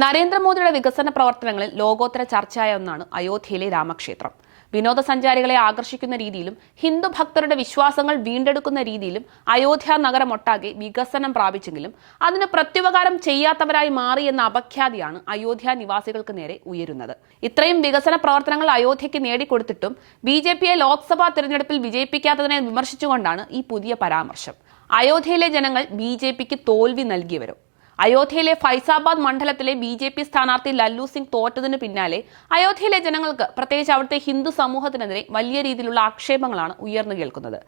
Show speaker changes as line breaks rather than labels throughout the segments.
നരേന്ദ്രമോദിയുടെ വികസന പ്രവർത്തനങ്ങളിൽ ലോകോത്തര ചർച്ചയായ ഒന്നാണ് അയോധ്യയിലെ രാമക്ഷേത്രം. വിനോദസഞ്ചാരികളെ ആകർഷിക്കുന്ന രീതിയിലും ഹിന്ദു ഭക്തരുടെ വിശ്വാസങ്ങൾ വീണ്ടെടുക്കുന്ന രീതിയിലും അയോധ്യ നഗരമൊട്ടാകെ വികസനം പ്രാപിച്ചെങ്കിലും അതിന് പ്രത്യുപകാരം ചെയ്യാത്തവരായി മാറി എന്ന അപഖ്യാതിയാണ് അയോധ്യ നിവാസികൾക്ക് നേരെ ഉയരുന്നത്. ഇത്രയും വികസന പ്രവർത്തനങ്ങൾ അയോധ്യയ്ക്ക് നേടിക്കൊടുത്തിട്ടും ബി ജെ പിയെ ലോക്സഭാ തിരഞ്ഞെടുപ്പിൽ വിജയിപ്പിക്കാത്തതിനെ വിമർശിച്ചുകൊണ്ടാണ് ഈ പുതിയ പരാമർശം. അയോധ്യയിലെ ജനങ്ങൾ ബി ജെ പിക്ക് തോൽവി നൽകിയവരും. അയോധ്യയിലെ ഫൈസാബാദ് മണ്ഡലത്തിലെ ബി ജെ പി സ്ഥാനാർത്ഥി ലല്ലു സിംഗ് തോറ്റതിന് പിന്നാലെ അയോധ്യയിലെ ജനങ്ങൾക്ക് പ്രത്യേകിച്ച് അവിടുത്തെ ഹിന്ദു സമൂഹത്തിനെതിരെ വലിയ രീതിയിലുള്ള ആക്ഷേപങ്ങളാണ് ഉയർന്നു കേൾക്കുന്നത്.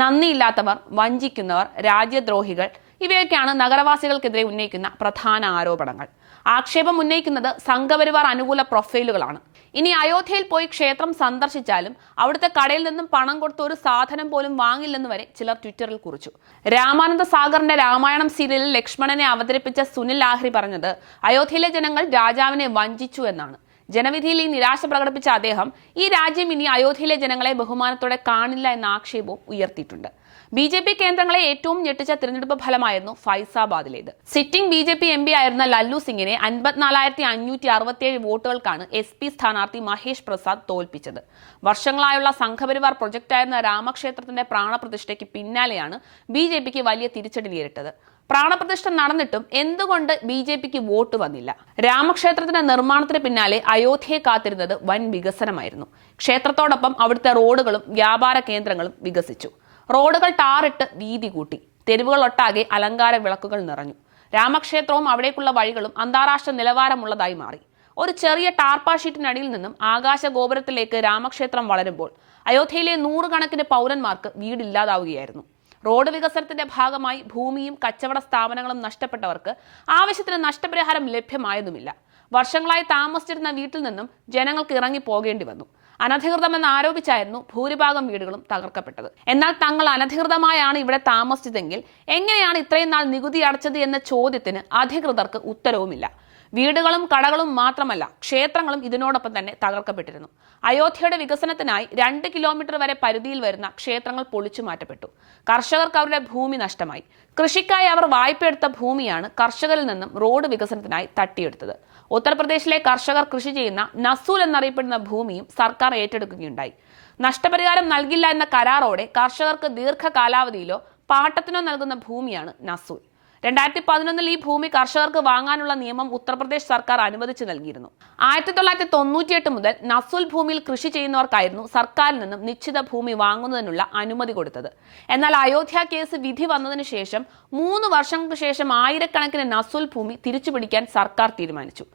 നന്ദിയില്ലാത്തവർ വഞ്ചിക്കുന്നവർ രാജ്യദ്രോഹികൾ ഇവയൊക്കെയാണ് നഗരവാസികൾക്കെതിരെ ഉന്നയിക്കുന്ന പ്രധാന ആരോപണങ്ങൾ. ആക്ഷേപം ഉന്നയിക്കുന്നത് സംഘപരിവാർ അനുകൂല പ്രൊഫൈലുകളാണ്. ഇനി അയോധ്യയിൽ പോയി ക്ഷേത്രം സന്ദർശിച്ചാലും അവിടുത്തെ കടയിൽ നിന്നും പണം കൊടുത്ത ഒരു സാധനം പോലും വാങ്ങില്ലെന്ന് വരെ ചിലർ ട്വിറ്ററിൽ കുറിച്ചു. രാമാനന്ദ സാഗറിന്റെ രാമായണം സീരിയലിൽ ലക്ഷ്മണനെ അവതരിപ്പിച്ച സുനിൽ ലാഹ്രി പറഞ്ഞത് അയോധ്യയിലെ ജനങ്ങൾ രാജാവിനെ വഞ്ചിച്ചു എന്നാണ്. ജനവിധിയിൽ ഈ നിരാശ പ്രകടിപ്പിച്ച അദ്ദേഹം ഈ രാജ്യം ഇനി അയോധ്യയിലെ ജനങ്ങളെ ബഹുമാനത്തോടെ കാണില്ല എന്ന ആക്ഷേപവും ഉയർത്തിയിട്ടുണ്ട്. ബി ജെ പി കേന്ദ്രങ്ങളെ ഏറ്റവും ഞെട്ടിച്ച തിരഞ്ഞെടുപ്പ് ഫലമായിരുന്നു ഫൈസാബാദിലേത്. Sitting B J P M P ആയിരുന്ന ലല്ലു സിംഗിനെ അൻപത്തിനാലായിരത്തി അഞ്ഞൂറ്റി അറുപത്തിയേഴ് വോട്ടുകൾക്കാണ് എസ് പി സ്ഥാനാർത്ഥി മഹേഷ് പ്രസാദ് തോൽപ്പിച്ചത്. വർഷങ്ങളായുള്ള സംഘപരിവാർ പ്രൊജക്ടായിരുന്ന രാമക്ഷേത്രത്തിന്റെ പ്രാണപ്രതിഷ്ഠയ്ക്ക് പിന്നാലെയാണ് ബി ജെ പിക്ക് വലിയ തിരിച്ചടി നേരിട്ടത്. പ്രാണപ്രതിഷ്ഠ നടന്നിട്ടും എന്തുകൊണ്ട് ബി ജെ പിക്ക് വോട്ട് വന്നില്ല? രാമക്ഷേത്രത്തിന്റെ നിർമ്മാണത്തിന് പിന്നാലെ അയോധ്യയെ കാത്തിരുന്നത് വൻ വികസനമായിരുന്നു. ക്ഷേത്രത്തോടൊപ്പം അവിടുത്തെ റോഡുകളും വ്യാപാര കേന്ദ്രങ്ങളും വികസിച്ചു. റോഡുകൾ ടാറിട്ട് വീതി കൂട്ടി. തെരുവുകളൊട്ടാകെ അലങ്കാര വിളക്കുകൾ നിറഞ്ഞു. രാമക്ഷേത്രവും അവിടേക്കുള്ള വഴികളും അന്താരാഷ്ട്ര നിലവാരമുള്ളതായി മാറി. ഒരു ചെറിയ ടാർപ്പാ ഷീറ്റിനടിയിൽ നിന്നും ആകാശ ഗോപുരത്തിലേക്ക് രാമക്ഷേത്രം വളരുമ്പോൾ അയോധ്യയിലെ നൂറുകണക്കിന് പൗരന്മാർക്ക് വീടില്ലാതാവുകയായിരുന്നു. റോഡ് വികസനത്തിന്റെ ഭാഗമായി ഭൂമിയും കച്ചവട സ്ഥാപനങ്ങളും നഷ്ടപ്പെട്ടവർക്ക് ആവശ്യത്തിന് നഷ്ടപരിഹാരം ലഭ്യമായതുമില്ല. വർഷങ്ങളായി താമസിച്ചിരുന്ന വീട്ടിൽ നിന്നും ജനങ്ങൾക്ക് ഇറങ്ങി പോകേണ്ടി വന്നു. അനധികൃതമെന്ന് ആരോപിച്ചായിരുന്നു ഭൂരിഭാഗം വീടുകളും തകർക്കപ്പെട്ടത്. എന്നാൽ തങ്ങൾ അനധികൃതമായാണ് ഇവിടെ താമസിച്ചതെങ്കിൽ എങ്ങനെയാണ് ഇത്രയും നാൾ നികുതി അടച്ചത് എന്ന ചോദ്യത്തിന് അധികൃതർക്ക് ഉത്തരവുമില്ല. വീടുകളും കടകളും മാത്രമല്ല ക്ഷേത്രങ്ങളും ഇതിനോടൊപ്പം തന്നെ തകർക്കപ്പെട്ടിരുന്നു. അയോധ്യയുടെ വികസനത്തിനായി രണ്ട് കിലോമീറ്റർ വരെ പരിധിയിൽ വരുന്ന ക്ഷേത്രങ്ങൾ പൊളിച്ചു മാറ്റപ്പെട്ടു. കർഷകർക്ക് അവരുടെ ഭൂമി നഷ്ടമായി. കൃഷിക്കായി അവർ വായ്പയെടുത്ത ഭൂമിയാണ് കർഷകരിൽ നിന്നും റോഡ് വികസനത്തിനായി തട്ടിയെടുത്തത്. ഉത്തർപ്രദേശിലെ കർഷകർ കൃഷി ചെയ്യുന്ന നസൂൽ എന്നറിയപ്പെടുന്ന ഭൂമിയും സർക്കാർ ഏറ്റെടുക്കുകയുണ്ടായി. നഷ്ടപരിഹാരം നൽകില്ല എന്ന കരാറോടെ കർഷകർക്ക് ദീർഘകാലാവധിയിലോ പാട്ടത്തിനോ നൽകുന്ന ഭൂമിയാണ് നസൂൽ. രണ്ടായിരത്തി പതിനൊന്നിൽ ഈ ഭൂമി കർഷകർക്ക് വാങ്ങാനുള്ള നിയമം ഉത്തർപ്രദേശ് സർക്കാർ അനുവദിച്ചു നൽകിയിരുന്നു. ആയിരത്തി തൊള്ളായിരത്തി തൊണ്ണൂറ്റിയെട്ട് മുതൽ നസുൽ ഭൂമിയിൽ കൃഷി ചെയ്യുന്നവർക്കായിരുന്നു സർക്കാരിൽ നിന്നും നിശ്ചിത ഭൂമി വാങ്ങുന്നതിനുള്ള അനുമതി കൊടുത്തത്. എന്നാൽ അയോധ്യ കേസ് വിധി വന്നതിന് ശേഷം മൂന്ന് വർഷങ്ങൾക്ക് ശേഷം ആയിരക്കണക്കിന് നസുൽ ഭൂമി തിരിച്ചു പിടിക്കാൻ സർക്കാർ തീരുമാനിച്ചു.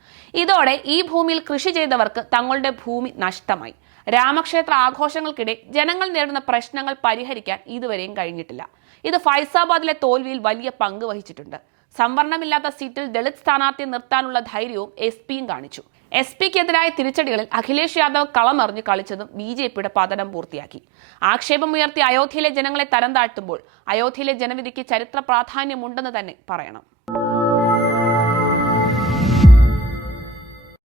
ഇതോടെ ഈ ഭൂമിയിൽ കൃഷി ചെയ്തവർക്ക് തങ്ങളുടെ ഭൂമി നഷ്ടമായി. രാമക്ഷേത്ര ആഘോഷങ്ങൾക്കിടെ ജനങ്ങൾ നേരിടുന്ന പ്രശ്നങ്ങൾ പരിഹരിക്കാൻ ഇതുവരെയും കഴിഞ്ഞിട്ടില്ല. ഇത് ഫൈസാബാദിലെ തോൽവിയിൽ വലിയ പങ്ക് വഹിച്ചിട്ടുണ്ട്. സംവരണമില്ലാത്ത സീറ്റിൽ ദളിത് സ്ഥാനാർത്ഥിയെ നിർത്താനുള്ള ധൈര്യവും എസ് പിയും കാണിച്ചു. എസ് പിക്കെതിരായ തിരിച്ചടികളിൽ അഖിലേഷ് യാദവ് കളമറിഞ്ഞു കളിച്ചതും ബി ജെ പിയുടെ പതനം പൂർത്തിയാക്കി. ആക്ഷേപമുയർത്തി അയോധ്യയിലെ ജനങ്ങളെ തരം താഴ്ത്തുമ്പോൾ അയോധ്യയിലെ ജനവിധിക്ക് ചരിത്ര പ്രാധാന്യമുണ്ടെന്ന് തന്നെ പറയണം.